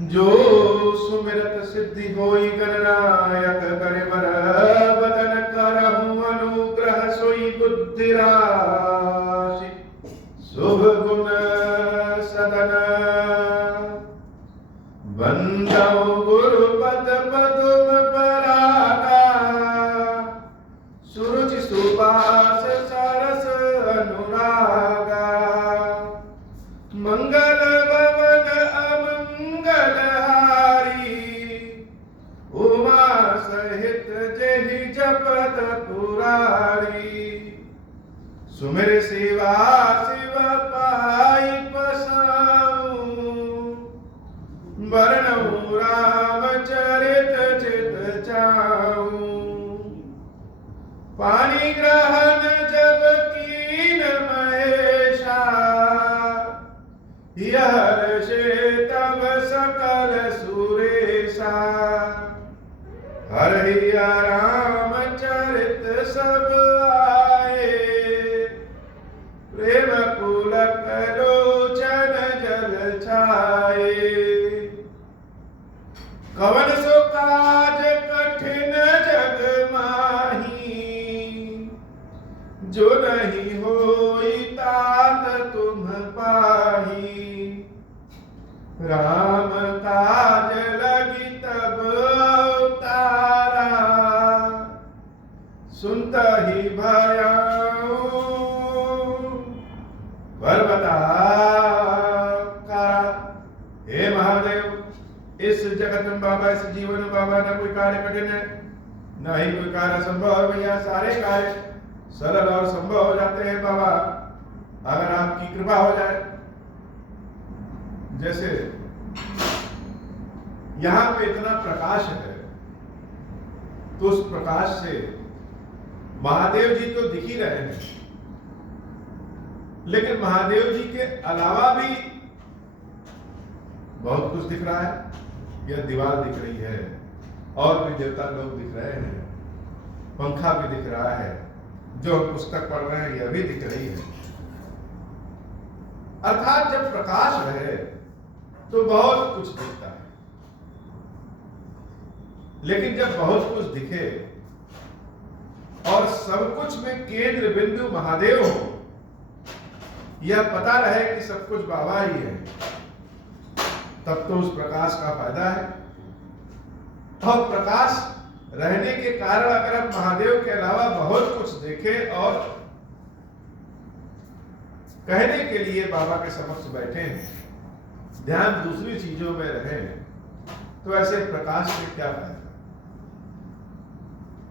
जो सुमिरत सिद्धि होई गणनायक करे बर बदन करहु अनुग्रह सोई बुद्धि राशि शुभ गुण सदन बंदौ गुरु पद पदुम परागा सुरुचि सुबास सरस अनुरागा मंगल भवन अमंगल हारी उमा सहित जेहि जपत पुरारी सुमिर सेवा शिव पाई पसाऊं वर्णऊ राम चरित चित चाऊं पानी ग्रहण जब कीन महेशा यह से तब सकल सुरेशा हरि राम चरित सब आए प्रेम पुलक लोचन जल छाए कवन सो काज कठिन जग माही जो नहीं होई तात तुम पाही राम काज लगी तब अवतारा सुनत ही भयाऊं पर्वता कारा। हे महादेव, इस जगत में बाबा, इस जीवन में बाबा न कोई कार्य कठिन है, न ही कोई कार्य संभव है। भैया सारे कार्य सरल और संभव हो जाते हैं बाबा, अगर आपकी कृपा हो जाए। जैसे यहां पे इतना प्रकाश है, तो उस प्रकाश से महादेव जी तो दिख ही रहे हैं, लेकिन महादेव जी के अलावा भी बहुत कुछ दिख रहा है। यह दीवार दिख रही है, और भी देवता लोग दिख रहे हैं, पंखा भी दिख रहा है, जो हम पुस्तक पढ़ रहे हैं यह भी दिख रही है। अर्थात जब प्रकाश रहे तो बहुत कुछ दिखता है, लेकिन जब बहुत कुछ दिखे और सब कुछ में केंद्र बिंदु महादेव हो, यह पता रहे कि सब कुछ बाबा ही है, तब तो उस प्रकाश का फायदा है। और प्रकाश रहने के कारण अगर हम महादेव के अलावा बहुत कुछ देखें और कहने के लिए बाबा के समक्ष बैठे हैं, ध्यान दूसरी चीजों में रहे, तो ऐसे प्रकाश से क्या फायदा।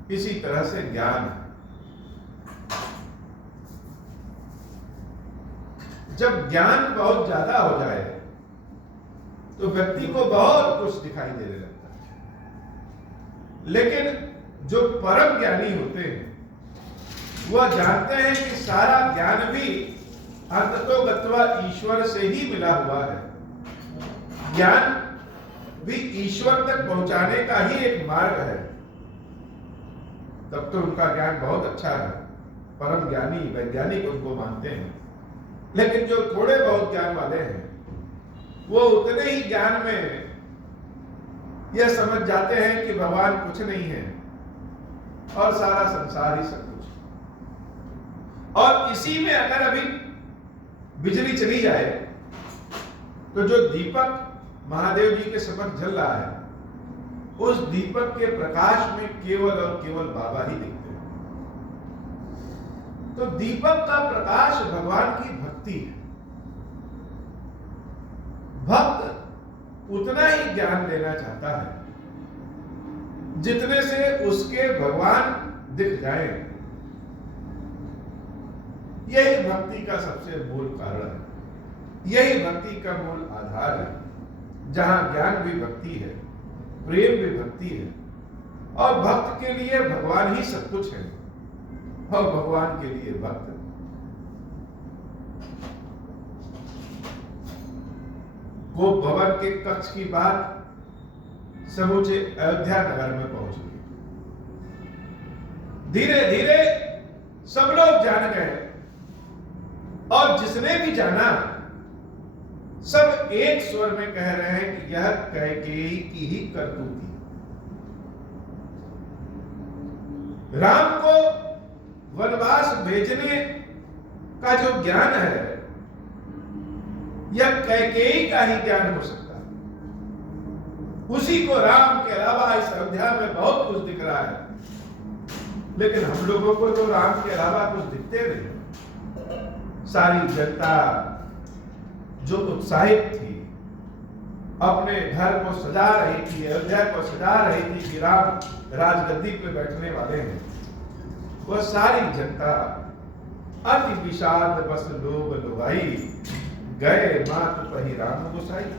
इसी तरह से ज्ञान, जब ज्ञान बहुत ज्यादा हो जाए तो व्यक्ति को बहुत कुछ दिखाई देने लगता है, लेकिन जो परम ज्ञानी होते हैं वह जानते हैं कि सारा ज्ञान भी अंततोगत्वा ईश्वर से ही मिला हुआ है। ज्ञान भी ईश्वर तक पहुंचाने का ही एक मार्ग है। तब तो उनका ज्ञान बहुत अच्छा है, परम ज्ञानी वैज्ञानिक उनको मानते हैं। लेकिन जो थोड़े बहुत ज्ञान वाले हैं, वो उतने ही ज्ञान में यह समझ जाते हैं कि भगवान कुछ नहीं है और सारा संसार ही सब कुछ। और इसी में अगर अभी बिजली चली जाए तो जो दीपक महादेव जी के समक्ष जल रहा है, उस दीपक के प्रकाश में केवल और केवल बाबा ही दिखते हैं। तो दीपक का प्रकाश भगवान की भक्ति है। भक्त उतना ही ज्ञान लेना चाहता है जितने से उसके भगवान दिख जाए। यही भक्ति का सबसे मूल कारण है, यही भक्ति का मूल आधार है। जहां ज्ञान भी भक्ति है, प्रेम भी भक्ति है, और भक्त के लिए भगवान ही सब कुछ है, और भगवान के लिए भक्त। गोप भवन के कक्ष की बात समूचे अयोध्या नगर में पहुंच गई। धीरे धीरे सब लोग जान गए, और जिसने भी जाना सब एक स्वर में कह रहे हैं कि यह कैकेयी की ही करतूत थी। राम को वनवास भेजने का जो ज्ञान है, यह कैकेयी का ही ज्ञान हो सकता है। उसी को राम के अलावा इस अयोध्या में बहुत कुछ दिख रहा है, लेकिन हम लोगों को तो राम के अलावा कुछ दिखते नहीं। सारी जनता जो उत्साहित थी, अपने घर को सजा रही थी, अयोध्या को सजा रही थी कि राम राजगद्दी पे बैठने वाले हैं, वह सारी जनता अति विषाद बस लोग लुभाई, गए मात पही राम गोसाई।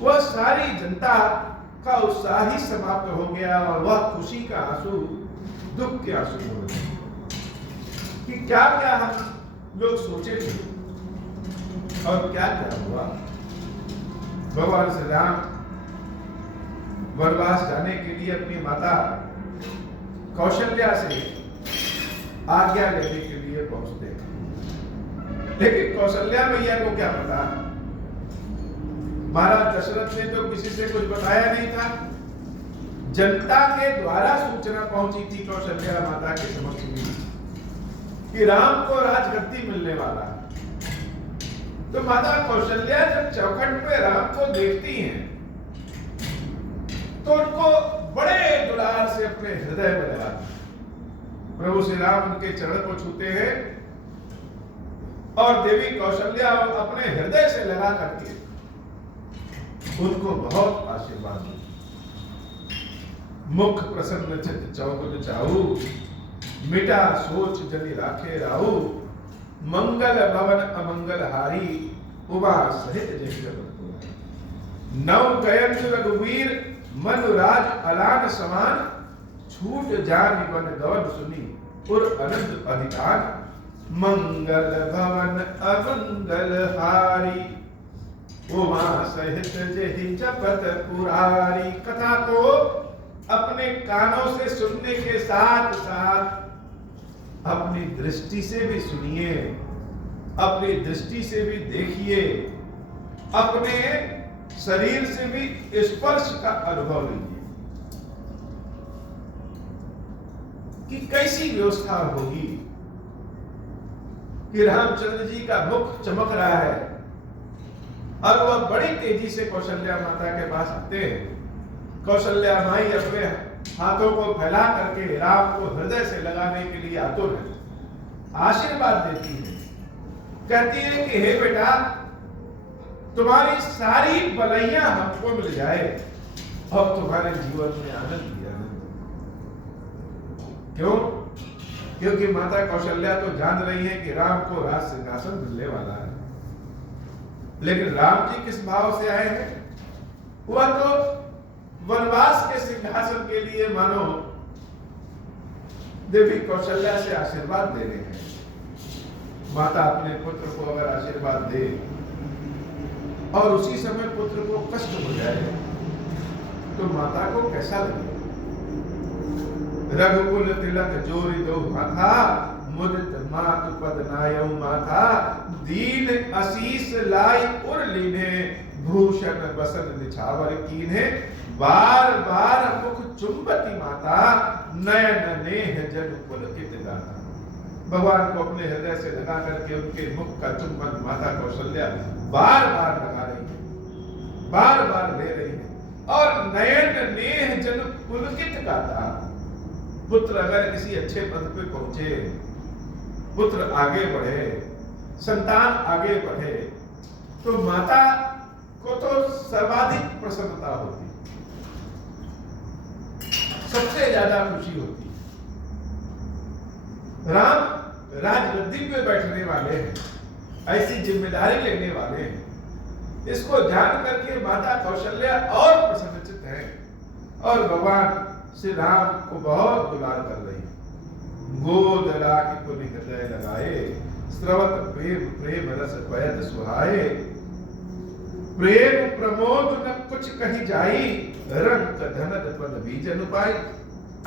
वह सारी जनता का उत्साह ही समाप्त हो गया और वह खुशी का आंसू दुख के आंसू हो गए कि क्या क्या हम लोग सोचे थे और क्या क्या हुआ। भगवान श्री राम वनवास जाने के लिए अपनी माता कौशल्या से आज्ञा लेने के लिए पहुंचते हैं, लेकिन कौशल्या मैया को क्या पता, महाराज दशरथ ने तो किसी से कुछ बताया नहीं था। जनता के द्वारा सूचना पहुंची थी कौशल्या माता के समक्ष कि राम को राजगद्दी मिलने वाला है। तो माता कौशल्या जब चौखट पे राम को देखती हैं, तो उनको बड़े दुलार से अपने हृदय में लगाती। प्रभु श्री राम उनके चरण को छूते हैं और देवी कौशल्या अपने हृदय से लगा करके उनको बहुत आशीर्वाद देती। मुख प्रसन्न चित चौगुन चाहू, मिटा सोच जनि राखे राहु, मंगल भवन अमंगल हारी, उमा सहित जय। नव गयन रघुवीर मनुराज अलान समान, छूट जान बन गवन सुनी पुर अनंत अधिकार, मंगल भवन अमंगल हारी, उमा सहित जय जपत पुरारी। कथा को अपने कानों से सुनने के साथ साथ अपनी दृष्टि से भी सुनिए, अपनी दृष्टि से भी देखिए, अपने शरीर से भी स्पर्श का अनुभव लीजिए कि कैसी व्यवस्था होगी कि रामचंद्र जी का मुख चमक रहा है और वह बड़ी तेजी से कौशल्या माता के पास आते हैं। कौशल्या माई अपने हाथों को फैला करके राम को हृदय से लगाने के लिए आतुर है, आशीर्वाद देती है, कहती है कि हे बेटा, तुम्हारी सारी भलाइयां हमको मिल जाए और तुम्हारे जीवन में आनंद ही आनंद। क्यों? क्योंकि माता कौशल्या तो जान रही है कि राम को राज सिंहासन मिलने वाला है, लेकिन राम जी किस भाव से आए हैं? वह तो वनवास के सिंहासन के लिए मानो देवी कौशल्या से आशीर्वाद दे रहे हैं। माता अपने पुत्र को अगर आशीर्वाद दे और उसी समय पुत्र को कष्ट हो जाए तो माता को कैसा लगे? रघुकुल तिलक जोरी दो माथा, मुदित मातु पद नायौ माथा, दीन आशीष लाई उर लीने, भूषण बसन निछावर कीन्हे, बार बार मुख चुंबती माता, नयन नेह जन पुलकित गाता। भगवान को अपने हृदय से लगा करके उनके मुख का चुंबन माता कौशल्या बार बार लगा रही है, बार बार ले रही है और नयन नेह जन पुलकित गाता। पुत्र अगर किसी अच्छे पद पे पहुंचे, पुत्र आगे बढ़े, संतान आगे बढ़े, तो माता को तो सर्वाधिक प्रसन्नता होती, सबसे ज्यादा खुशी होती। राम राजगद्दी पे बैठने वाले हैं, ऐसी जिम्मेदारी लेने वाले हैं, इसको जान करके माता कौशल्या और प्रसन्नचित है और भगवान श्री राम को बहुत दुलार कर रही है। गोद लाके पुनि हृदय लगाए, स्रवत प्रेम प्रेम रस पयत सुहाए, प्रेम प्रमोद न कुछ कही जाई, रंग धनद पद बीजन पाई।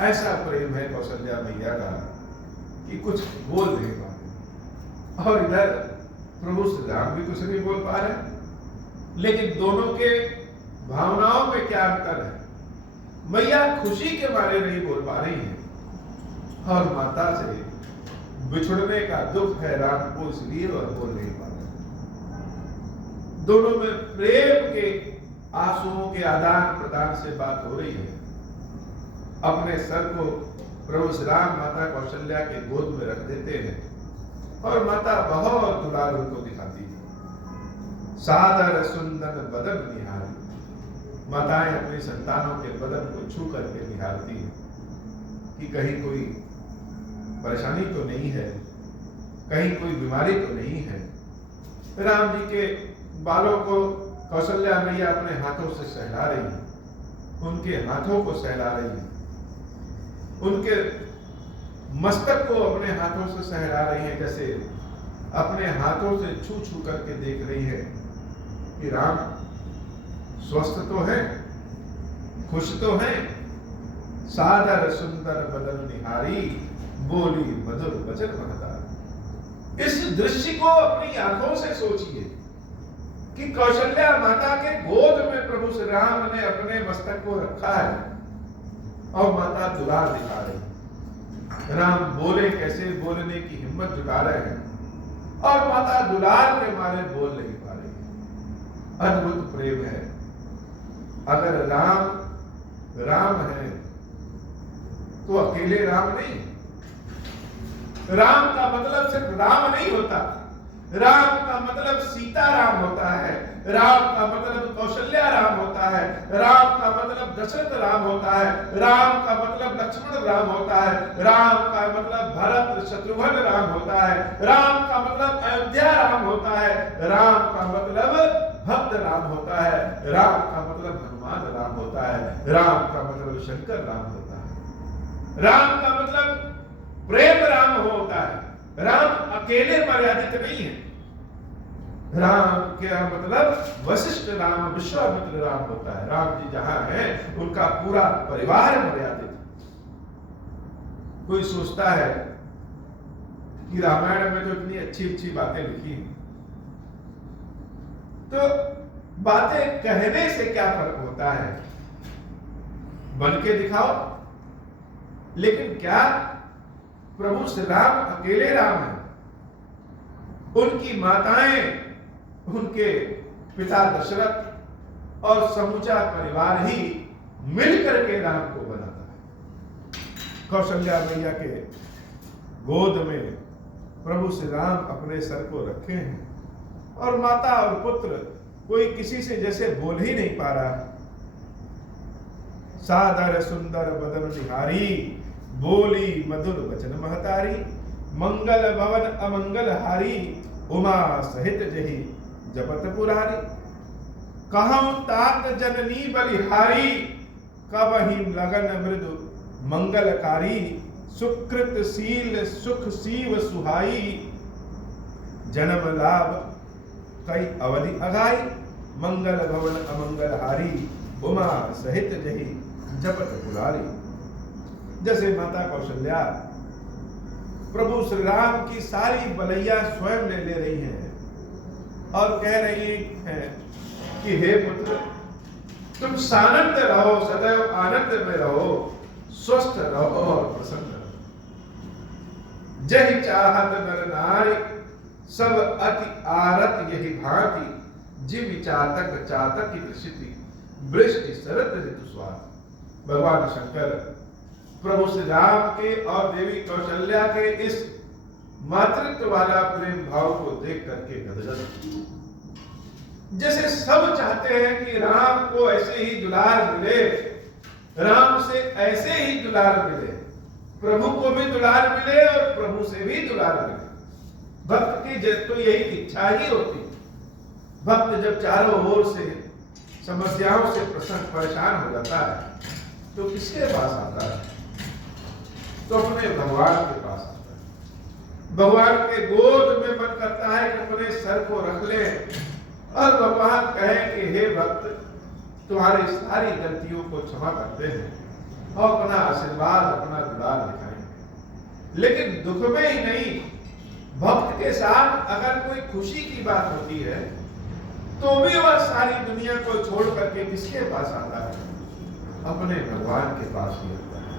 ऐसा प्रेम है कौशल्या मैया का कि कुछ बोल नहीं पा रहे, और इधर प्रभु श्री राम भी कुछ नहीं बोल पा रहे। लेकिन दोनों के भावनाओं में क्या अंतर है? मैया खुशी के बारे नहीं बोल पा रही है और माता से बिछुड़ने का दुख है राम को, इसलिए वह बोल नहीं पा रहे। दोनों में प्रेम के आंसुओं के आदान प्रदान से बात हो रही है। अपने सर को प्रभु श्री राम माता कौशल्या के गोद में रख देते हैं और माता बहुत दुलार उनको दिखाती है। सादर सुंदर बदन निहारी, माताएं अपनी संतानों के बदन को छू करके निहारती हैं कि कहीं कोई परेशानी तो नहीं है, कहीं कोई बीमारी तो नहीं है। राम जी के बालों को कौशल्या मैया अपने हाथों से सहला रही है, उनके हाथों को सहला रही है, उनके मस्तक को अपने हाथों से सहला रही है, जैसे अपने हाथों से छू छू करके देख रही है कि राम स्वस्थ तो है, खुश तो है। सादर सुंदर बदन निहारी, बोली मधुर वचन महतारी। इस दृश्य को अपनी आंखों से सोचिए कि कौशल्या माता के गोद में प्रभु श्री राम ने अपने मस्तक को रखा है और माता दुलार दिखा रही। राम बोले कैसे, बोलने की हिम्मत जुटा रहे हैं और माता दुलार के मारे बोल नहीं पा रही। अद्भुत प्रेम है। अगर राम राम है तो अकेले राम नहीं। राम का मतलब सिर्फ राम नहीं होता, राम का मतलब सीता राम होता है, राम का मतलब कौशल्या राम होता है, राम का मतलब दशरथ राम होता है, राम का मतलब लक्ष्मण राम होता है, राम का मतलब भरत शत्रुघ्न राम होता है, राम का मतलब अयोध्या राम होता है, राम का मतलब भक्त राम होता है, राम का मतलब हनुमान राम होता है, राम का मतलब शंकर राम होता है, राम का मतलब प्रेम राम होता है। राम अकेले मर्यादित नहीं है। राम क्या मतलब वशिष्ठ राम, विश्वामित्र राम होता है। राम जी जहां है उनका पूरा परिवार मर्यादित है। कोई सोचता है कि रामायण में तो इतनी अच्छी अच्छी बातें लिखी हैं, तो बातें कहने से क्या फर्क होता है? बन के दिखाओ। लेकिन क्या प्रभु श्री राम अकेले राम है? उनकी माताएं, उनके पिता दशरथ और समूचा परिवार ही मिलकर के राम को बनाता है। कौशल्या मैया के गोद में प्रभु श्री राम अपने सर को रखे हैं और माता और पुत्र कोई किसी से जैसे बोल ही नहीं पा रहा। सादर सुंदर बदन निहारी, बोली मधुर वचन महतारी। मंगल भवन अमंगल हारी, उमा सहित जही जपत पुरारी। कहूं तात जननी बलिहारी, कबहि लगन मृदु मंगलकारी। सुकृत शील सुख सीव सुहाई, जन्म लाभ कई अवधि अगाई। मंगल भवन अमंगल हारी, उमा सहित जही जपत पुरारी। जैसे माता कौशल्या प्रभु श्री राम की सारी बलैया स्वयं ले रही हैं और कह रही हैं कि हे पुत्र, तुम सानंद रहो, सदैव आनंद में रहो, स्वस्थ रहो और प्रसन्न रहो। जय चाहत नर नारी, सब अति आरत यही भांति। जीव चातक चातक की प्रसिद्धि, वृष्टि शरद ऋतु स्वाद। भगवान शंकर प्रभु श्री राम के और देवी कौशल्या के इस मातृत्व वाला प्रेम भाव को देख करके गदगद। जैसे सब चाहते हैं कि राम को ऐसे ही दुलार मिले, राम से ऐसे ही दुलार मिले, प्रभु को भी दुलार मिले और प्रभु से भी दुलार मिले। भक्त की तो यही इच्छा ही होती। भक्त जब चारों ओर से समस्याओं से परेशान हो जाता है तो किसके पास आता है? तो अपने भगवान के पास आता है। भगवान के गोद में मन करता है कि अपने सर को रख ले और भगवान कहे कि हे भक्त, तुम्हारी सारी गलतियों को क्षमा करते हैं और अपना आशीर्वाद, अपना दुलार दिखाएंगे। लेकिन दुख में ही नहीं, भक्त के साथ अगर कोई खुशी की बात होती है तो भी वह सारी दुनिया को छोड़ करके किसके पास आता है? अपने भगवान के पास ही आता है।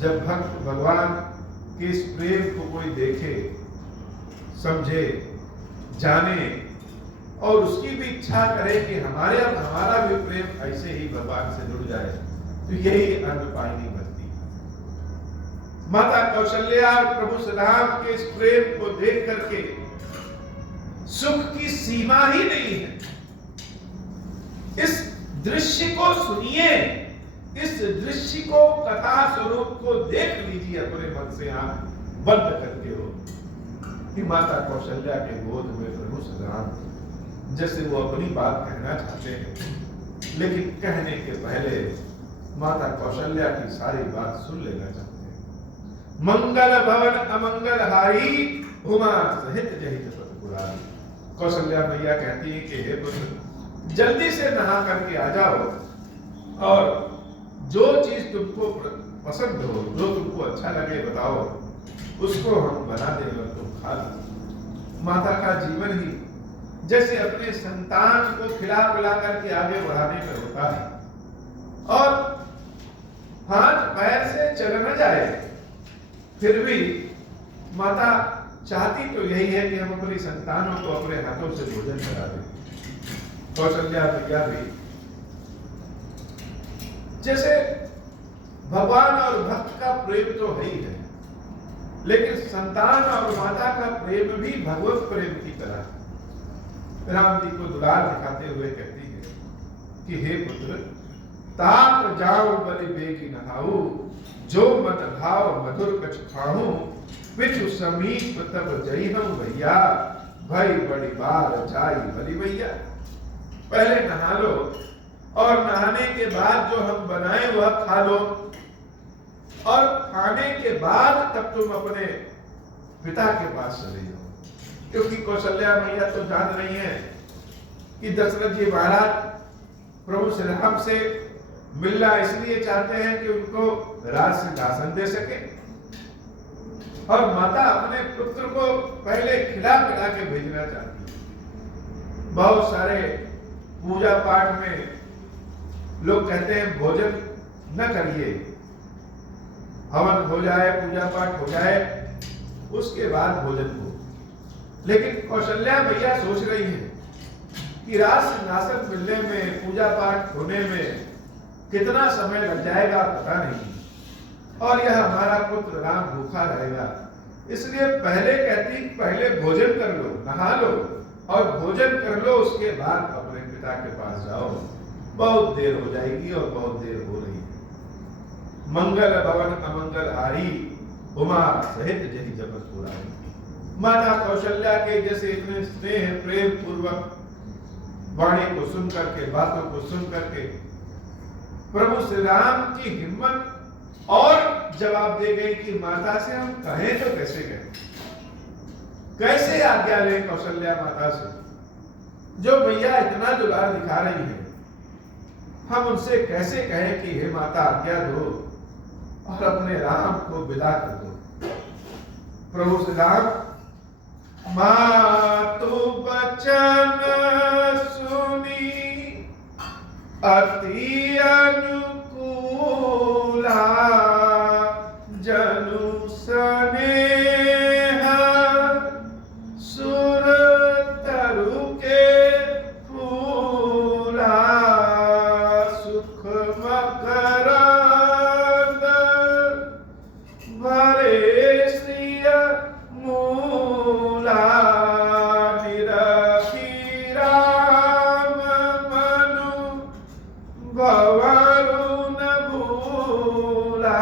जब भक्त भगवान के इस प्रेम को कोई देखे, समझे, जाने और उसकी भी इच्छा करे कि हमारा भी प्रेम ऐसे ही भगवान से जुड़ जाए, तो यही अन्नपायिनी भक्ति है। माता कौशल्या और प्रभु श्री राम के इस प्रेम को देख करके सुख की सीमा ही नहीं है। इस दृश्य को सुनिए, इस दृश्य को, कथा स्वरूप को देख लीजिए अपने मन से, आंख बंद करके हो कि माता कौशल्या के गोद में प्रभु श्री राम, जैसे वो अपनी बात कहना चाहते हैं, लेकिन कहने के पहले माता कौशल्या की सारी बात सुन लेना चाहते हैं। मंगल भवन अमंगल हारी, उमा सहित जहि जपत पुरारी। कौशल्या मैया कहती है कि हे पुत्र, जल्दी से नहा करके आ जाओ और जो चीज तुमको पसंद हो, जो तुमको अच्छा लगे बताओ, उसको हम बना देंगे और तुम खा लो। माता का जीवन ही जैसे अपने संतान को खिला पिला करके आगे बढ़ाने में होता है, और हाथ पैर से चल न जाए, फिर भी माता चाहती तो यही है कि हम अपनी संतानों को अपने हाथों से भोजन करा दें। कौशल्या मैया भी जैसे भगवान और भक्त का प्रेम तो है ही है, लेकिन संतान और माता का प्रेम भी भगवत प्रेम की तरह। राम जी को दुलार दिखाते हुए कहती है कि हे पुत्र, ताप जाओ बलि बेगी नहाऊ, जो मत भाव मधुर कछ खाऊं, पिछु समीप तब जइहूं भैया, भई बड़ी बार जाई बलि भैया। पहले नहा लो और नहाने के बाद जो हम बनाए वह खा लो, और खाने के बाद तब तुम अपने पिता के पास चले जाओ। क्योंकि कौशल्या मैया तो जान रही है कि दशरथ जी महाराज प्रभु श्री राम से मिलना इसलिए चाहते हैं कि उनको राज सिंहासन दे सके, और माता अपने पुत्र को पहले खिला पिला के भेजना चाहती है। बहुत सारे पूजा पाठ में लोग कहते हैं भोजन न करिए, हवन हो जाए, पूजा पाठ हो जाए, उसके बाद भोजन हो। लेकिन कौशल्या मैया सोच रही है कि राज सिंहासन मिलने में, पूजा पाठ होने में कितना समय लग जाएगा पता नहीं, और यह हमारा पुत्र राम भूखा रहेगा, इसलिए पहले कहती पहले भोजन कर लो, नहा लो और भोजन कर लो, उसके बाद अपने पिता के पास जाओ। बहुत देर हो जाएगी और बहुत देर हो रही है। मंगल भवन अमंगल हारी, उमा सहित जहि जपत पुरारी। माता कौशल्या के जैसे इतने स्नेह प्रेम पूर्वक वाणी को सुन करके, बातों को सुन करके प्रभु श्री राम की हिम्मत और जवाब दे गई कि माता से हम कहें तो कैसे कहें, कैसे आज्ञा लें कौशल्या माता से, जो भैया इतना दुलार दिखा रही है, हम उनसे कैसे कहें कि हे माता आज्ञा दो और अपने राम को विदा कर दो। प्रभु श्री राम मातु बचन सुनी अति अनुकूला, जनु स्नेह सुर तरु के फूला, सुख मकरंद भरे श्रिय मूला, निरखी राम मनु भवरु न भूला,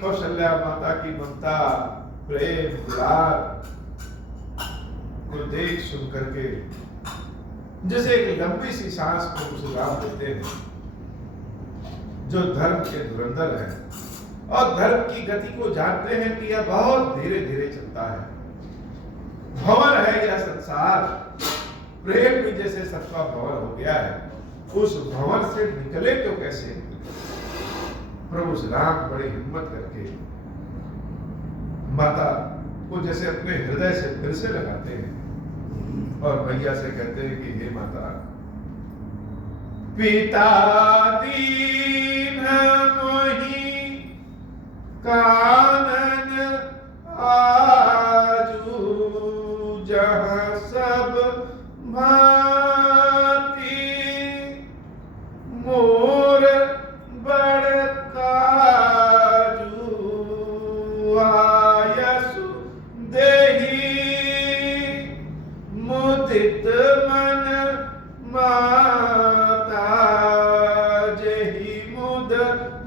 कौशल्या माता की ममता, प्रेम, दुलार को देख सुन करके जैसे एक लंबी सी सांस को परशुराम लेते हैं, जो धर्म के धुरंधर हैं और धर्म की गति को जानते हैं कि यह बहुत धीरे धीरे चलता है। भंवर है यह संसार, प्रेम भी जैसे सबका भंवर हो गया है, उस भंवर से निकले तो कैसे? प्रभु श्री राम बड़ी हिम्मत करके माता को जैसे अपने हृदय से फिर से लगाते हैं और मैया से कहते हैं कि हे माता, पिता दीन मोहि कानन आजू, जहाँ सब भांति मोर बड़का आयसु देहि, मुदित मन माता जहि मुद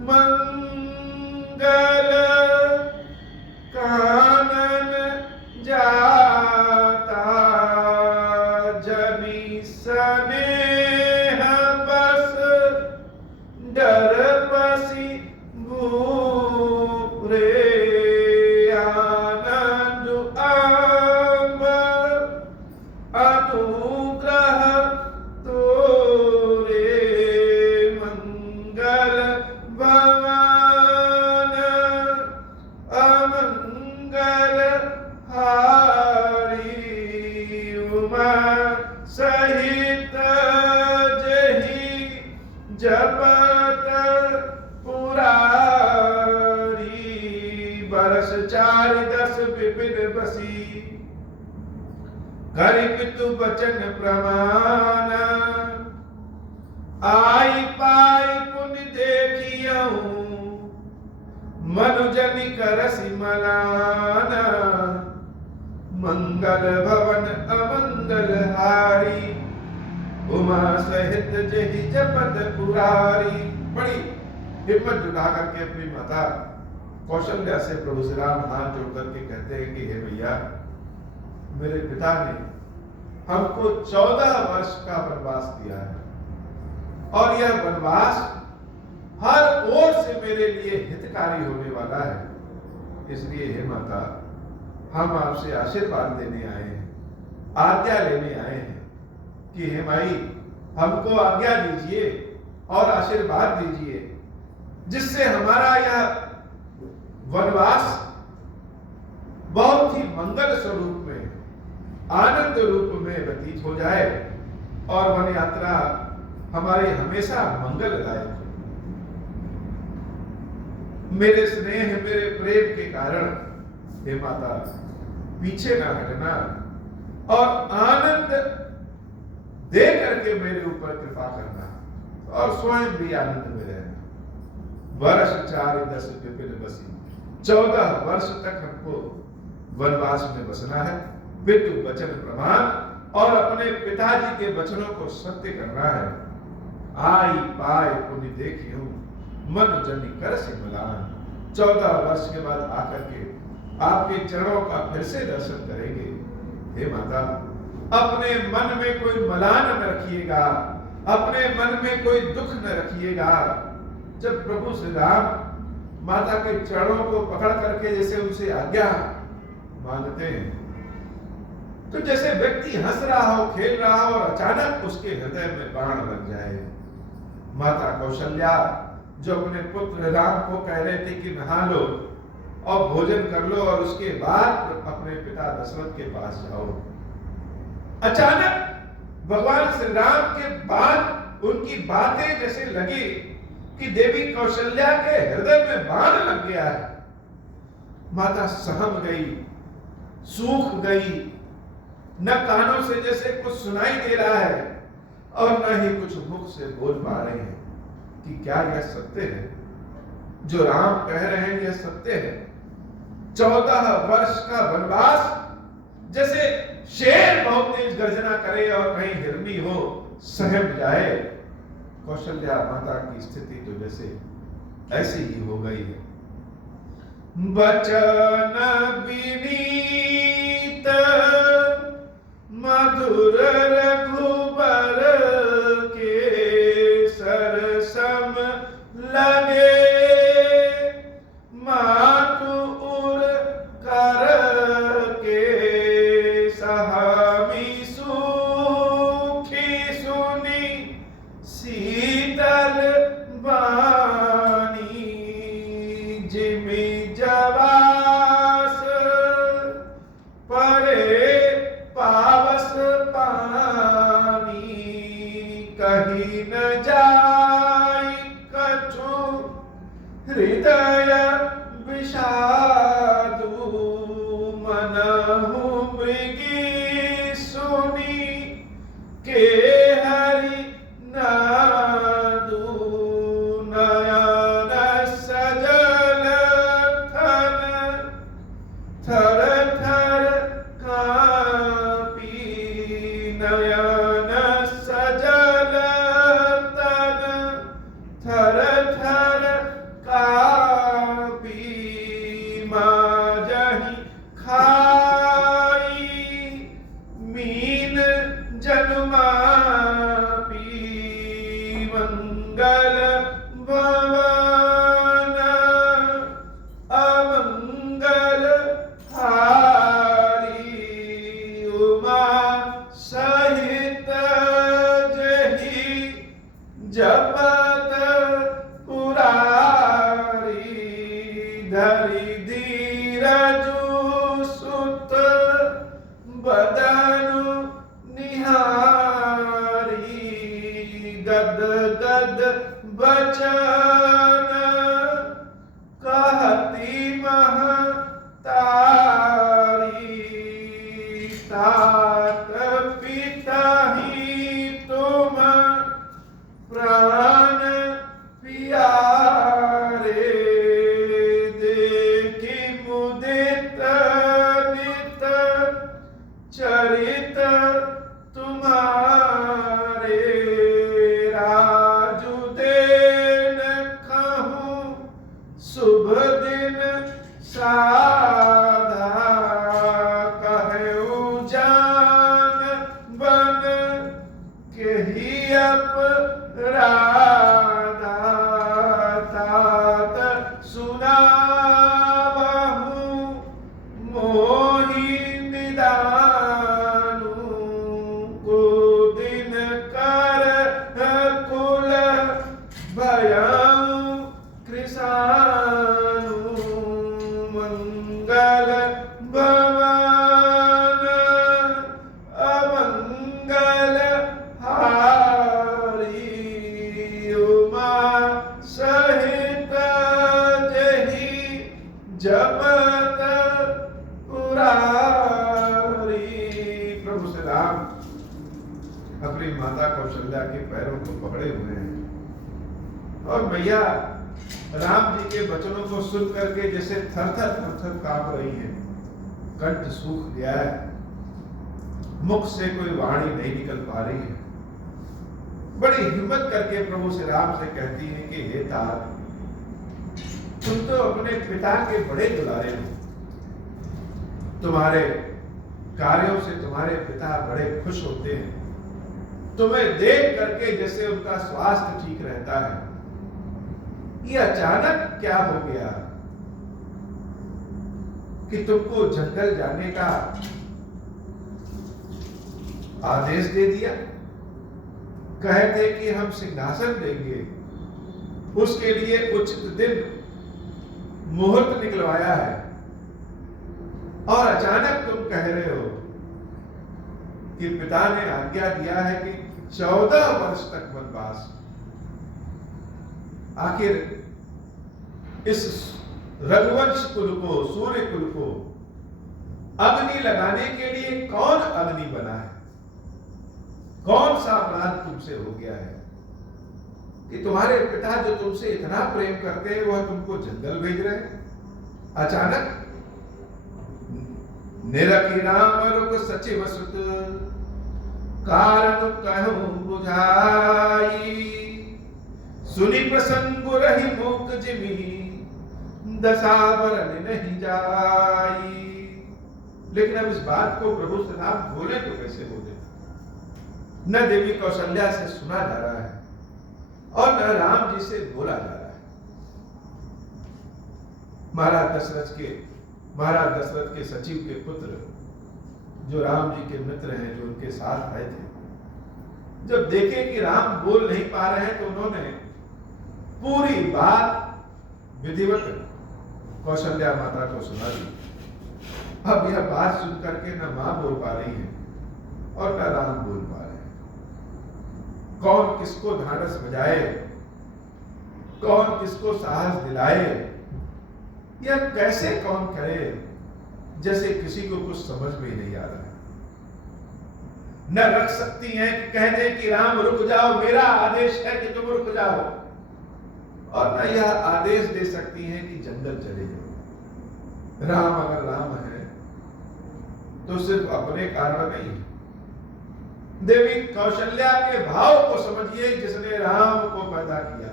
मंगल, कानन जाता जनि स्नेह बस, डर पसी भूरे आनंद आंब, अनुग्रह तोरे मंगल भवन, अमंगल हारी उमा सहित जहि जपत पुरारी, बरस 4-10 विपिन बसी, करि पितु बचन प्रमाण, आई पाई पुण्य देखियहु, मनुजनि करसि मलाना, मंगल भवन अमंगल हारी, उमा सहित जहि जपत पुरारी। बड़ी हिम्मत जुटा करके अपनी माता कौशल्या से प्रभु श्री राम हाथ जोड़ करके कहते हैं कि हे भैया, मेरे पिता ने हमको 14 वर्ष का वनवास दिया है और यह वनवास हर ओर से मेरे लिए हितकारी होने वाला है। इसलिए हे माता, हम आपसे आशीर्वाद लेने आए हैं, आज्ञा लेने आए हैं कि हे माई, हमको आज्ञा दीजिए और आशीर्वाद दीजिए, जिससे हमारा यह वनवास बहुत ही मंगल स्वरूप में, आनंद रूप में व्यतीत हो जाए और वन यात्रा हमारी हमेशा मंगलदायक हो। मेरे स्नेह, मेरे प्रेम के कारण हे माता, पीछे ना हटना और आनंद दे करके मेरे ऊपर कृपा करना और स्वयं भी आनंद में रहना। वर्ष 4-10 विपिन बसी, 14 वर्ष तक हमको वनवास में बसना है, पितु वचन प्रमाण और अपने पिताजी के वचनों को सत्य करना है। आई पाए पुण्य देखियो, मन जनि करसि मलान। 14 वर्ष के बाद आकर के आपके चरणों का फिर से दर्शन करेंगे। हे माता, अपने मन में कोई मलान न रखिएगा, अपने मन में कोई दुख न रखिएगा। जब प्रभु श्री राम माता के चरणों को पकड़ करके जैसे उनसे आज्ञा मांगते हैं, तो जैसे व्यक्ति हंस रहा हो, खेल रहा हो और अचानक उसके हृदय में बाण लग जाए। माता कौशल्या जो अपने पुत्र राम को कह रहे थे कि नहा लो और भोजन कर लो और उसके बाद अपने पिता दशरथ के पास जाओ, अचानक भगवान श्री राम के बाद उनकी बातें जैसे लगी कि देवी कौशल्या के हृदय में बाण लग गया है। माता सहम गई, सूख गई, न कानों से जैसे कुछ सुनाई दे रहा है और न ही कुछ मुख से बोल पा रहे हैं कि क्या यह सत्य है, जो राम कह रहे हैं यह सत्य है। 14 वर्ष का वनवास, जैसे शेर बहुत तेज गर्जना करे और कहीं हिरनी हो सहम जाए, कौशल्या माता की स्थिति तो जैसे ऐसी ही हो गई है। बचन विनीत मधुर रघुबर के सरसम लगे, मातु उर कर के सहामी सुखी सुनी शीतल बानी, जिमि जवास परे पावस पानी, कही न जाय कछु हृदय विषादु, मनहु मृगी सुनी के हरि नादु, नयन सजल थन थर थर कांपी, नयन सजल तन थर थर कांपी, माजहि खाई मीन जन्मापी, मंगल भवन अमंगल हारी, उमा सहित जहि जपत पुरारी, धरि धीरजु सुत बदनु निहारी, गद गद बचन कहती महतारी, तात पिता ही तुम प्राण प्यारे, देखी मुदित नित चरित तुम्हारे, राजु देन कहूँ शुभ दिन साधा, कहूँ जान बन केहि अपराधा, तात सुनावहु मोहि निदानु, को दिन कर कुल भयउ कृशानु, मंगल भवन अमंगल हारी, उमा सहित जहि जपत पुरारी। प्रभु श्री राम अपनी माता कौशल्या के पैरों को पकड़े हुए हैं और मैया राम जी के वचनों को सुन करके जैसे थर-थर कांप रही है, कंठ सूख गया है, मुख से कोई वाणी नहीं निकल पा रही है। बड़ी हिम्मत करके प्रभु श्री राम से कहती है कि हे तात, तुम तो अपने पिता के बड़े दुलारे हो, तुम्हारे कार्यों से तुम्हारे पिता बड़े खुश होते हैं, तुम्हें देख करके जैसे उनका स्वास्थ्य ठीक रहता है, ये अचानक क्या हो गया कि तुमको जंगल जाने का आदेश दे दिया? कहे थे कि हम सिंहासन देंगे, उसके लिए उचित दिन मुहूर्त निकलवाया है, और अचानक तुम कह रहे हो कि पिता ने आज्ञा दिया है कि 14 वर्ष तक वनवास। आखिर इस रघुवंश कुल को, सूर्य कुल को अग्नि लगाने के लिए कौन अग्नि बना है? कौन सा अपराध तुमसे हो गया है कि तुम्हारे पिता जो तुमसे इतना प्रेम करते हैं वह तुमको जंगल भेज रहे हैं? अचानक निरखी राम रुक सचिव सुत, कारण कहूं बुझाई, सुनी प्रसंग रही मूक जिमी, दशावरन नहीं जाई। लेकिन अब इस बात को प्रभु श्री राम बोले तो कैसे बोले? न देवी कौशल्या से सुना जा रहा है और न राम जी से बोला जा रहा है। महाराज दशरथ के सचिव के पुत्र जो राम जी के मित्र हैं, जो उनके साथ आए थे, जब देखे कि राम बोल नहीं पा रहे हैं तो उन्होंने पूरी बात विधिवत कौशल्या माता को सुना दी। अब यह बात सुन करके न मां बोल पा रही है और न राम बोल पा रहे हैं। कौन किसको ढांढस बजाए, कौन किसको साहस दिलाए, यह कैसे कौन करे, जैसे किसी को कुछ समझ में ही नहीं आ रहा है। न रख सकती हैं कि कह दे कि राम रुक जाओ, मेरा आदेश है कि तुम रुक जाओ, और न यह आदेश दे सकती हैं कि जंगल चले जाओ। राम अगर राम है तो सिर्फ अपने कारण नहीं, देवी कौशल्या के भाव को समझिए जिसने राम को पैदा किया।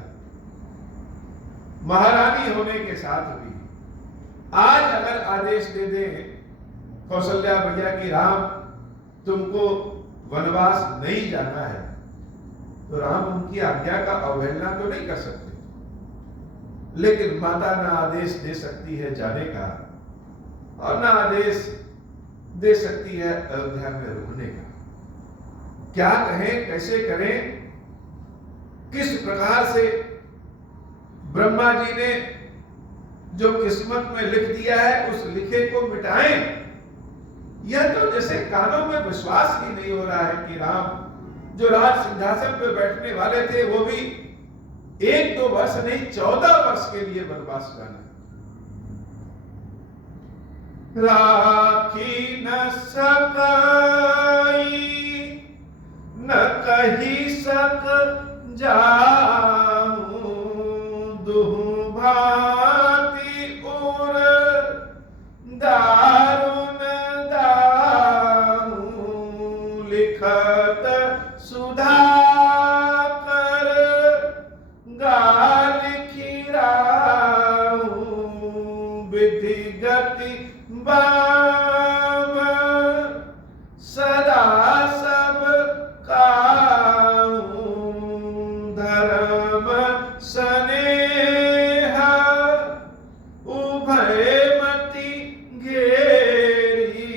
महारानी होने के साथ भी आज अगर आदेश दे दे कौशल्या भैया कि राम तुमको वनवास नहीं जाना है, तो राम उनकी आज्ञा का अवहेलना तो नहीं कर सकते। लेकिन माता ना आदेश दे सकती है जाने का और ना आदेश दे सकती है अयोध्या में रुकने का। क्या कहें, कैसे करें, किस प्रकार से ब्रह्मा जी ने जो किस्मत में लिख दिया है उस लिखे को मिटाएं। यह तो जैसे कानों में विश्वास ही नहीं हो रहा है कि राम जो राज सिंहासन पे बैठने वाले थे वो भी 1-2 वर्ष नहीं 14 वर्ष के लिए वनवास जाना। राखी न सकाई न कही सक जाऊं, दुहु भांति उर दारुण दाऊं, लिखत सुधा कर गाल खिराऊं, विधि गति बाम सदा सब काऊं, धर्म स्नेह उभयमति घेरी,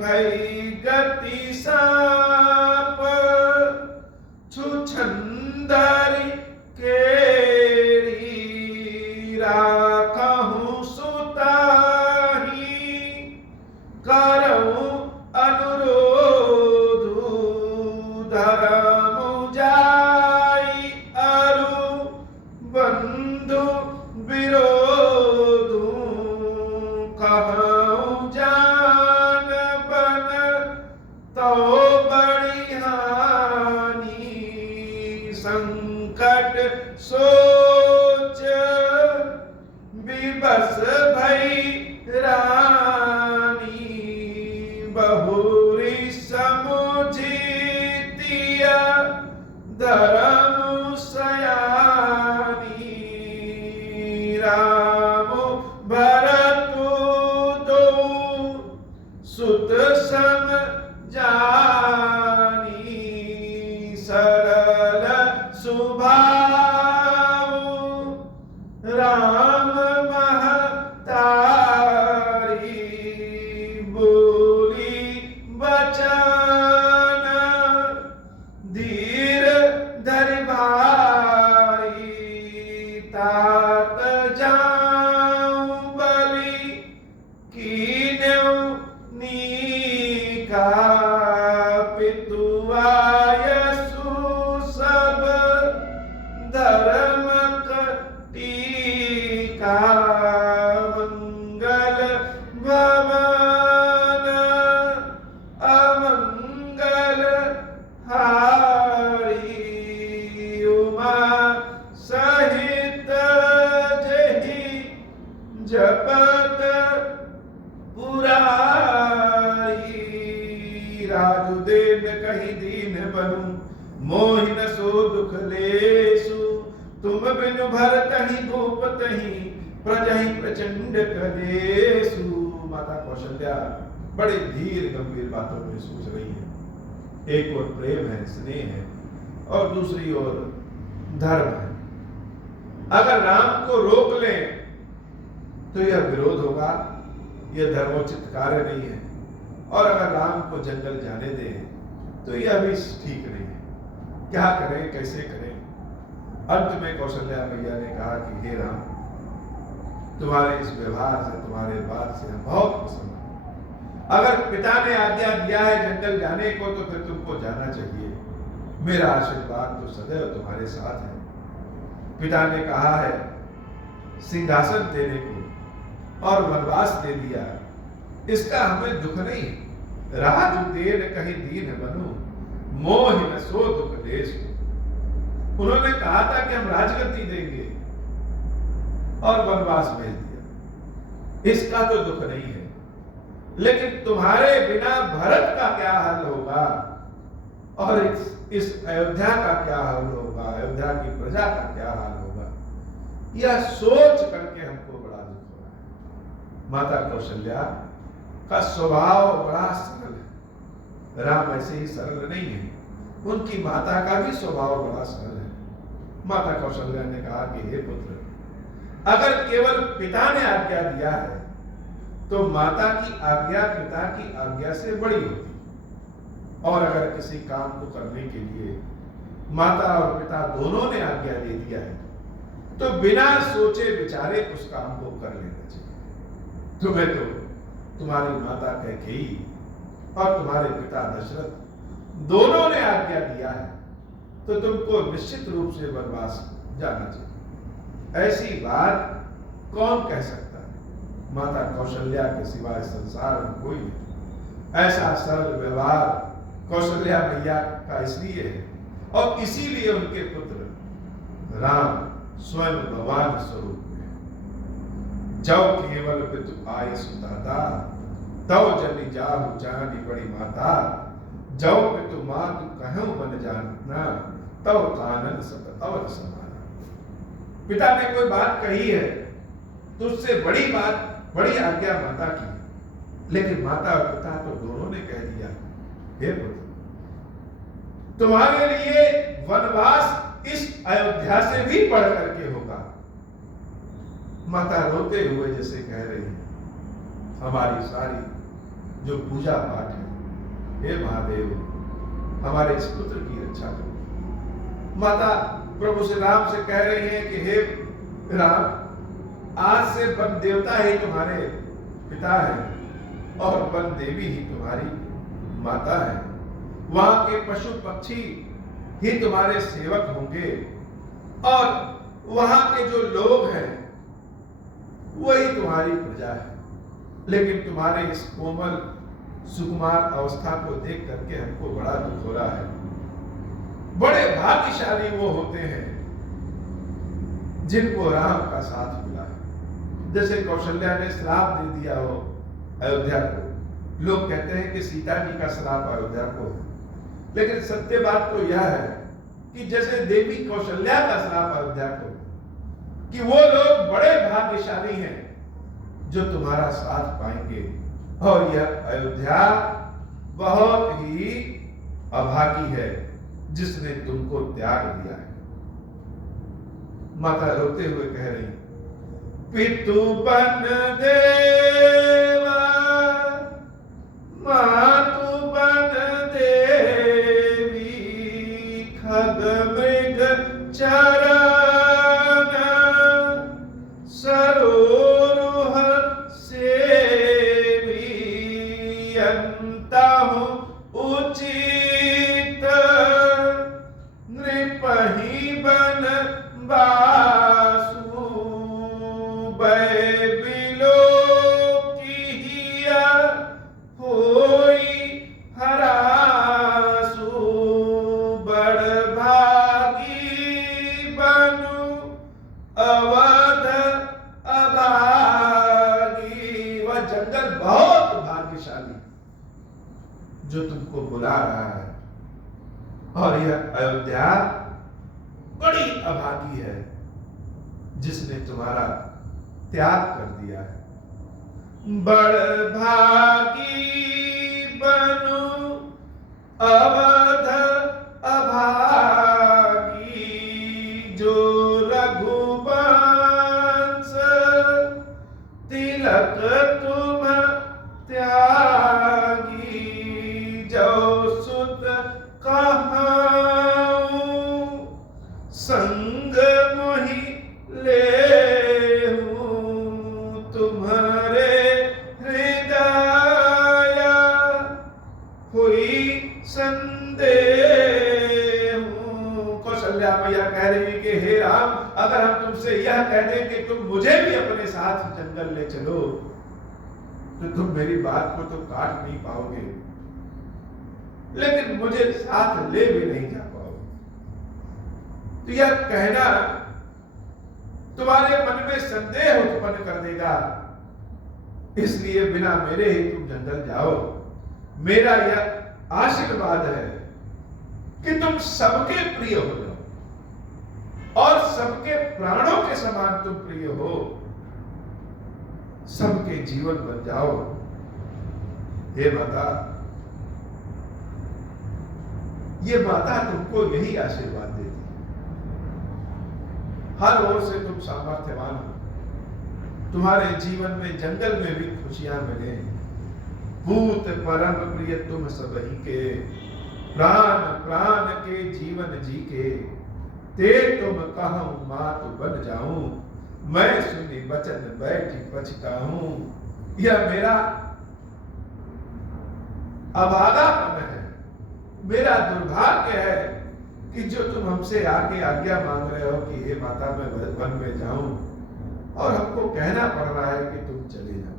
भई गति साप छुछंदरी केरी, राखहु सुताही करऊं अनुरोधु, धर्म जाई अरु बंधु विरोधु, कहूं जान बन तो बड़ी हानि, संकट सोच विबस भई रानी, बहुरी समुझी तिया धर्म सयानी, राम भरतु दो सुत सम जानी, सरल सुभाव राम महतारी, बोली बचन धीर धरि भारी, तात जाऊं बलि कीन्यौ नीका, पितुआयसु सब धर्म टीका, मंगल भवन अमंगल हारी, उमा सहित जहि जपत पुरारी, राजुदेव कहीं दीन बनूं मोहिन सो दुख लेसु, तुम बिनु भर तहि भूप तहि प्रजहि प्रचंड कलेषु। माता कौशल्या बड़े धीर गंभीर बातों में सोच रही है। एक और प्रेम है, स्नेह है, और दूसरी ओर धर्म है। अगर राम को रोक लें तो यह विरोध होगा, यह धर्मोचित कार्य नहीं है। और अगर राम को जंगल जाने दें तो यह भी ठीक नहीं है। क्या करें, कैसे करें? अंत में कौशल्या मैया ने कहा कि हे राम, तुम्हारे इस व्यवहार से, तुम्हारे बात से हम बहुत पसंद हैं। अगर पिता ने आज्ञा दिया है जंगल जाने को तो फिर तुमको जाना चाहिए। मेरा आशीर्वाद तो सदैव तुम्हारे साथ है। पिता ने कहा है सिंहासन देने को और वनवास दे दिया, इसका हमें दुख नहीं। राज देन कहीं दीन बनूं, मोह न सो दुख देश। उन्होंने कहा था कि हम राजगद्दी देंगे और वनवास भेज दिया, इसका तो दुख नहीं है। लेकिन तुम्हारे बिना भरत का क्या हाल होगा और इस अयोध्या का क्या हाल होगा, अयोध्या की प्रजा का क्या हाल होगा, यह सोच करके हमको बड़ा दुख हो रहा है। माता कौशल्या का स्वभाव बड़ा सरल है। राम ऐसे ही सरल नहीं है, उनकी माता का भी स्वभाव बड़ा सरल है। माता कौशल्या ने कहा कि हे पुत्र, अगर केवल पिता ने आज्ञा दिया है तो माता की आज्ञा पिता की आज्ञा से बड़ी होती। और अगर किसी काम को करने के लिए माता और पिता दोनों ने आज्ञा दे दिया है तो बिना सोचे विचारे उस काम को कर लेना चाहिए। तुम्हें तो तुम्हारी माता कैकेयी और तुम्हारे पिता दशरथ दोनों ने आज्ञा दिया है तो तुमको निश्चित रूप से वनवास जाना चाहिए। ऐसी बात कौन कह सकता है? माता कौशल्या के सिवाय संसार में कोई नहीं। ऐसा सरल व्यवहार कौशल्या मैया का इसलिए है और इसीलिए उनके पुत्र राम स्वयं भगवान स्वरूप में। जब केवल पितु आय सुताता, तव जनि जाहु जानी बड़ी माता। जब पितु मातु कहूं बन जानना, तव कानन सत अवध समाना। पिता ने कोई बात कही है तो उससे बड़ी बात, बड़ी आज्ञा माता की, लेकिन माता और पिता तो दोनों ने कह दिया हे पुत्र, तुम्हारे लिए वनवास इस अयोध्या से भी बढ़ करके होगा। माता रोते हुए जैसे कह रही है, हमारी सारी जो पूजा पाठ है, हे महादेव हमारे इस पुत्र की रक्षा करो। माता प्रभु श्री राम से कह रही है कि हे राम, आज से वन देवता ही तुम्हारे पिता है और वन देवी ही तुम्हारी माता है। वहां के पशु पक्षी ही तुम्हारे सेवक होंगे और वहां के जो लोग हैं वही तुम्हारी प्रजा है। लेकिन तुम्हारे इस कोमल सुकुमार अवस्था को देख करके हमको बड़ा दुख हो रहा है। बड़े भाग्यशाली वो होते हैं जिनको राम का साथ मिला है। जैसे कौशल्या ने श्राप दे दिया हो अयोध्या को। लोग कहते हैं कि सीता जी का श्राप अयोध्या को है, लेकिन सत्य बात तो यह है कि जैसे देवी कौशल्या का श्राप अयोध्या को, कि वो लोग बड़े भाग्यशाली हैं जो तुम्हारा साथ पाएंगे। और यह अयोध्या बहुत ही अभागी है जिसने तुमको त्याग दिया है। माता रोते हुए कह रही, पितु बन देवा मातु बन देवी, खग मृग चरण सरोरुह सेवी, अंतहु उचित नृपहि बन बासु, बै बिलो किहिया होई हरासु, बड़ भागी बनु अवध अभागी। वह जंगल बहुत भाग्यशाली जो तुमको बुला रहा है, और यह अयोध्या बड़ी अभागी है जिसने तुम्हारा त्याग कर दिया है। बड़ भागी बनु अवध अभागी, जो रघुवंश तिलक तुम त्यागी, जो सुत कहाऊं संग मोहि लेहूं, तुम्हारे हृदय हुई संदेह। कौशल्या मैया कह रही कि हे राम, अगर हम तुमसे यह कह दें कि तुम मुझे भी अपने साथ जंगल ले चलो, तो तुम मेरी बात को तो काट नहीं पाओगे, लेकिन मुझे साथ ले भी नहीं जा पाओगे। तो यह कहना तुम्हारे मन में संदेह उत्पन्न कर देगा, इसलिए बिना मेरे ही तुम जंगल जाओ। मेरा यह आशीर्वाद है कि तुम सबके प्रिय हो जाओ और सबके प्राणों के समान तुम प्रिय हो, सबके जीवन बन जाओ। हे माता, ये माता तुमको यही आशीर्वाद देती है। हर ओर से तुम सामर्थ्यवान हो, तुम्हारे जीवन में जंगल में भी खुशियां मिले। भूत परम प्रिय तुम सबही के, प्राण प्राण के जीवन जी के, ते तुम कहूं मात बन जाऊं, मैं सुनी बचन बैठी पछताऊं। यह मेरा अभागापन है, मेरा दुर्भाग्य है कि जो तुम हमसे आके आज्ञा मांग रहे हो कि हे माता मैं वन में जाऊं, और हमको कहना पड़ रहा है कि तुम चले जाओ।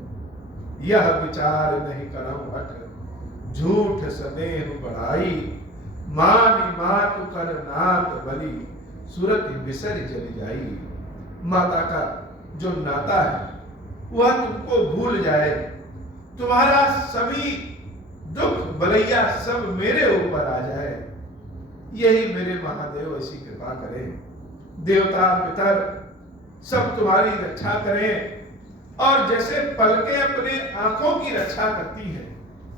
यह विचार नहीं करऊं हट, झूठ स्नेह बढ़ाई, मानी मातु कर नात बलि, सुरति बिसर चली जाई। माता का जो नाता है वह तुमको भूल जाए, तुम्हारा सभी दुख बलैया सब मेरे ऊपर आ जाए, यही मेरे महादेव ऐसी कृपा करें। देवता पितर सब तुम्हारी रक्षा करें, और जैसे पलकें अपने आंखों की रक्षा करती हैं,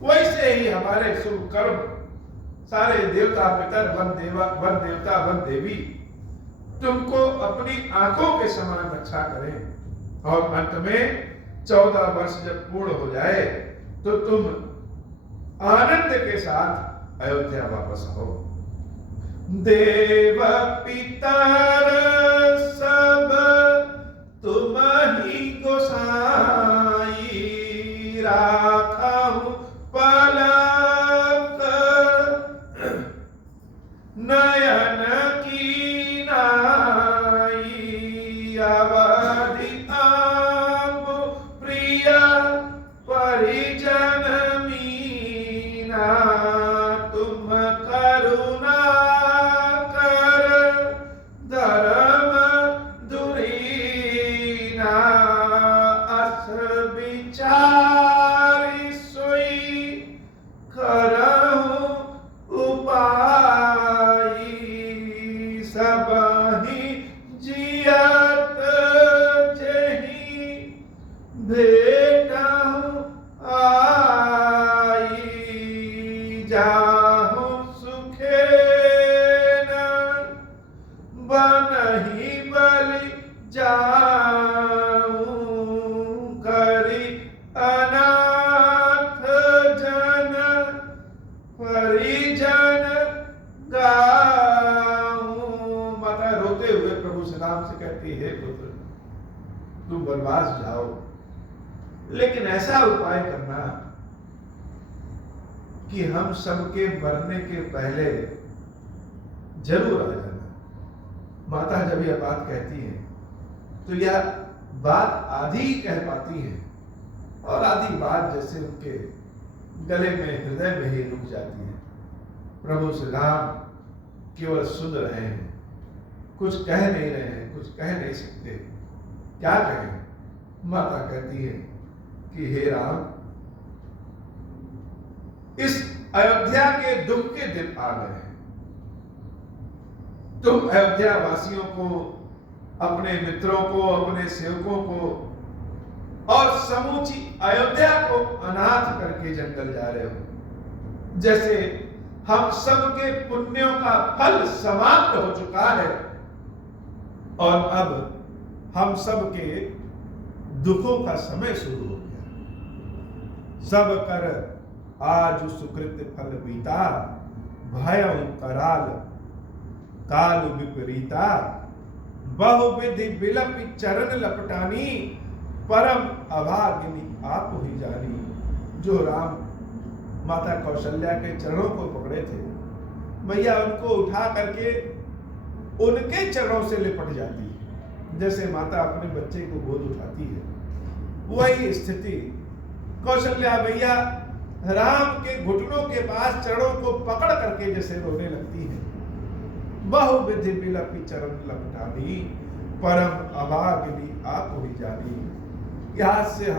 वैसे ही हमारे शुभ कर्म सारे देवता पितर वन देवता वन देवी तुमको अपनी आंखों के समान रक्षा करें। और अंत में 14 वर्ष जब पूर्ण हो जाए तो तुम आनंद के साथ अयोध्या वापस आओ। देव पितर सब तुम ही गोसाई, राखहु पलक नयन की नाई, अवधि आंब प्रिय परिजन मीना, तुम करुणा कर धर्म दुरीना, अस विचारी सोई करहु उपाई, सबहि जियत जेहि भेटहु आई, जाहु सुखे न बनहि बलि जाऊं, करि अनाथ जन परिजन गाऊं। माता रोते हुए प्रभु श्री राम से कहती है, पुत्र तुम वनवास जाओ, लेकिन ऐसा उपाय करना कि हम सबके मरने के पहले जरूर आ जाना। माता जब यह बात कहती है तो यह बात आधी ही कह पाती है, और आधी बात जैसे उनके गले में हृदय में ही रुक जाती है। प्रभु श्री राम केवल सुन रहे हैं, कुछ कह नहीं रहे हैं, कुछ कह नहीं सकते। क्या कहें? माता कहती है कि हे राम, इस अयोध्या के दुख के दिन आ गए हैं। तुम अयोध्या वासियों को, अपने मित्रों को, अपने सेवकों को और समूची अयोध्या को अनाथ करके जंगल जा रहे हो। जैसे हम सबके पुण्यों का फल समाप्त हो चुका है और अब हम सबके दुखों का समय शुरू हो गया। सब कर आज सुकृत फल बीता, भयं कराल काल विपरीता, बहुविधि बिलप चरण लपटानी, परम अभागिनी आप ही जानी। जो राम माता कौशल्या के चरणों को पकड़े थे, मैया उनको उठा करके उनके चरणों से लिपट जाती है। जैसे माता अपने बच्चे को गोद उठाती है, वही स्थिति कौशल्या मैया राम के घुटनों के पास चरणों को पकड़ करके जैसे रोने लगती है। बहुविधि बिलपि चरण लपटानी, परम अभागिनी आप ही जानी। यहाँ से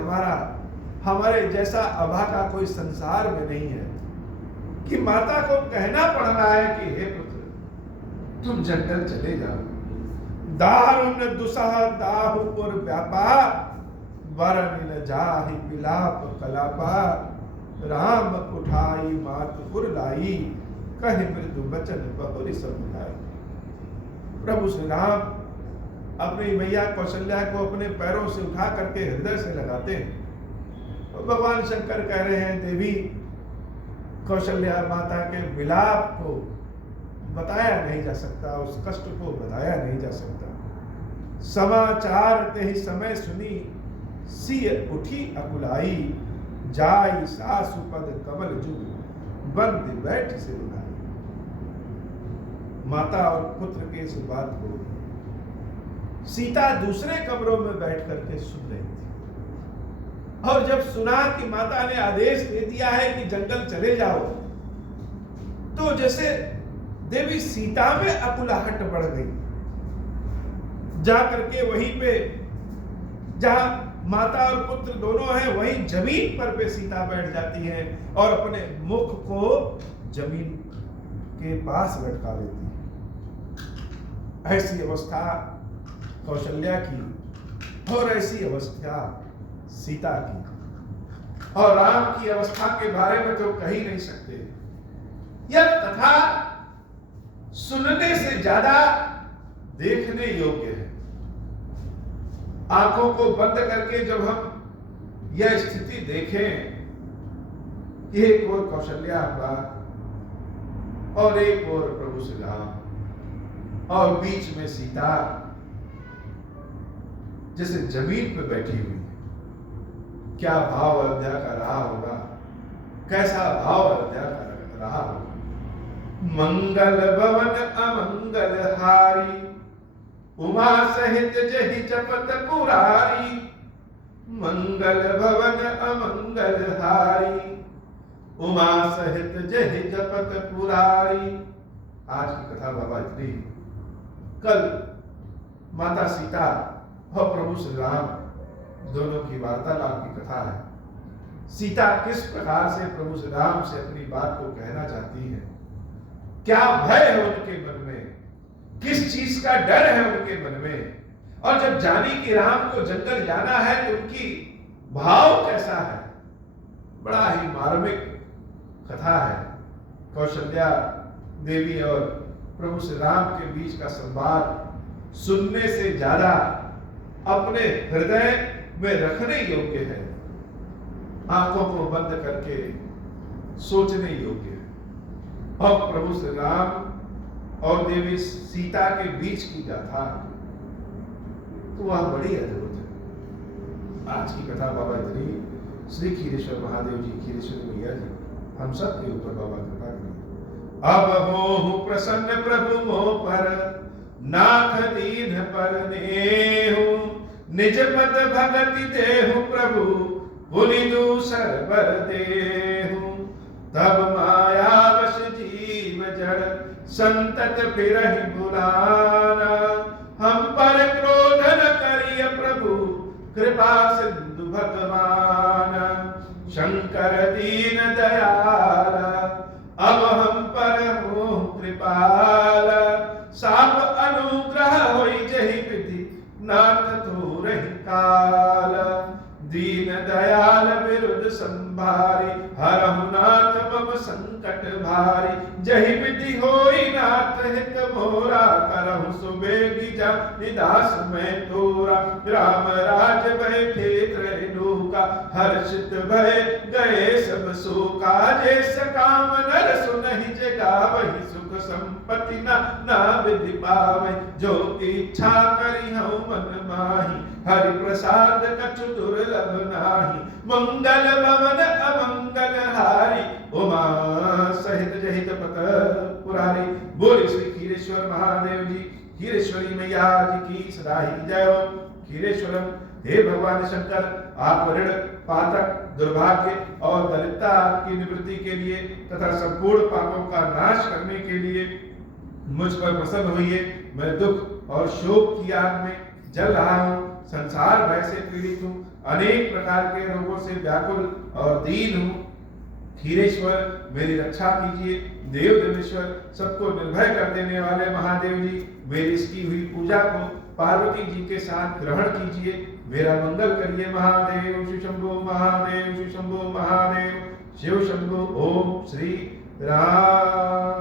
हमारे जैसा अभागा कोई संसार में नहीं है कि माता को कहना पड़ रहा है कि हे पुत्र तुम जंगल चले जाओ। दारुण दुसह दाहु और व्यापा, वरन न जाहि विलाप कलापा, राम उठाई मातुपुर लाई, कहे मृदु वचन बहुरी समझाई। प्रभु श्री राम अपनी मैया कौशल्या को अपने पैरों से उठा करके हृदय से लगाते हैं। तो भगवान शंकर कह रहे हैं, देवी कौशल्या माता के विलाप को बताया नहीं जा सकता, उस कष्ट को बताया नहीं जा सकता। समाचार ते ही समय सुनी, सिय उठी अकुलाई, जाई सासु पद कमल जुग, बंद बैठ से रुलाई। माता और पुत्र के इस बात को सीता दूसरे कमरों में बैठ करके सुन रही थी, और जब सुना कि माता ने आदेश दे दिया है कि जंगल चले जाओ, तो जैसे देवी सीता में अकुलाहट बढ़ गई। जाकर के वहीं पे जहां माता और पुत्र दोनों हैं, वहीं जमीन पर पे सीता बैठ जाती है और अपने मुख को जमीन के पास लटका देती है। ऐसी अवस्था कौशल्या की और ऐसी अवस्था सीता की, और राम की अवस्था के बारे में तो कह ही नहीं सकते। यह कथा सुनने से ज्यादा देखने योग्य है। आंखों को बंद करके जब हम यह स्थिति देखें कि एक और कौशल्या और एक और प्रभु श्री राम और बीच में सीता जैसे जमीन पे बैठी हुई, क्या भाव अयोध्या का रहा होगा, कैसा भाव अयोध्या का रहा होगा। मंगल भवन अमंगल हारी, उमा सहित जहि जपत पुरारी। मंगल भवन अमंगल हारी, उमा सहित जहि जपत पुरारी। आज की कथा बाबा इतनी। कल माता सीता और प्रभु श्री राम दोनों की वार्तालाप की कथा है। सीता किस प्रकार से प्रभु श्री राम से अपनी बात को कहना चाहती है, क्या भय है उनके मन में, किस चीज का डर है उनके मन में, और जब जानी कि राम को जंगल जाना है तो उनकी भाव कैसा है। बड़ा ही मार्मिक कथा है। कौशल्या देवी और प्रभु श्री राम के बीच का संवाद सुनने से ज्यादा अपने हृदय में रखने योग्य है, आंखों को बंद करके सोचने योग्य है। और प्रभु श्री राम और देवी सीता के बीच की गाथा तो वह बड़ी अद्भुत है। आज की कथा बाबा इतनी। श्री खीरेश्वर महादेव जी, खीरेश्वर मैया जी हम सब के ऊपर बाबा कृपा करें। अब मोह प्रसन्न प्रभु मोह पर, नाथ दीन पर नेहु, निज पद भगति देहु प्रभु, पुनि दूसर बर देहु। तब माया वश जीव जड़, संतत फिरहि बुलाना। हम पर क्रोध न करिय प्रभु, कृपा सिंधु भगवान। शंकर दीन दयाल, अब हम पर हो कृपाल। साप अनुग्रह होई जहि विधि, नाथ तो रही काल। दी दयाल विरुद्ध संभारी, हरहु नाथ मम संकट भारी। जहि विधि होई नाथ हित मोरा, करहु सुबेगी जा निदास मैं तोरा। राम राज बैठे त्रैलोका, हर्षित भय गए सब शोका। जैस काम नर सुनहि जगावहि, सुख संपत्ति ना विधि पावै। जो इच्छा करी हूँ मन माही, हरि प्रसाद कछु दुर्लभ नाही। मंगल भवन अमंगल हारी, उमा सहित जहित पत पुरारी। बोले श्री खीरेश्वर महादेव जी, खीरेश्वरी मैया जी की सदा ही जय हो। खीरेश्वरम, हे भगवान शंकर, आप ऋण पातक दुर्भाग्य और दरिद्रता की निवृत्ति के लिए तथा संपूर्ण पापों का नाश करने के लिए मुझ पर प्रसन्न होइए। मैं दुख और शोक की आग में जल रहा हूँ, संसार भय से पीड़ित हूँ, अनेक प्रकार के रोगों से व्याकुल और दीन हूँ। खीरेश्वर, मेरी रक्षा कीजिए। देव देवेश्वर, सबको निर्भय कर देने वाले महादेव जी, मेरी इसकी हुई पूजा को पार्वती जी के साथ ग्रहण कीजिए। मेरा मंगल करिए महादेव। शिव शंभो महादेव, शिव शंभो महादेव, शिव शंभो। ओम श्री राम।